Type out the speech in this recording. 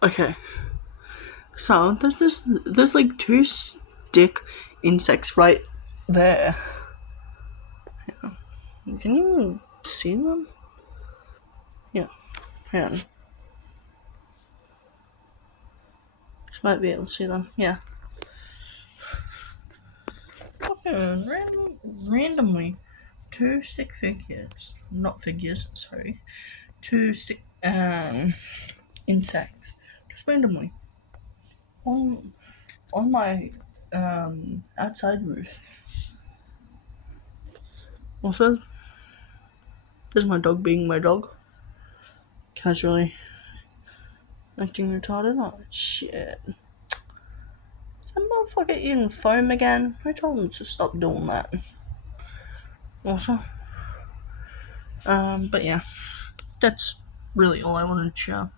Okay, so there's like two stick insects right there. Can you see them? Yeah, hang on. Just might be able to see them. Yeah. Fucking randomly, two stick figures, not figures, sorry, two stick insects, just randomly on on my outside roof. Also, there's my dog being my dog, casually acting retarded. Oh shit! Is that motherfucker eating foam again? I told him to stop doing that. Also, but yeah, that's really all I wanted to share.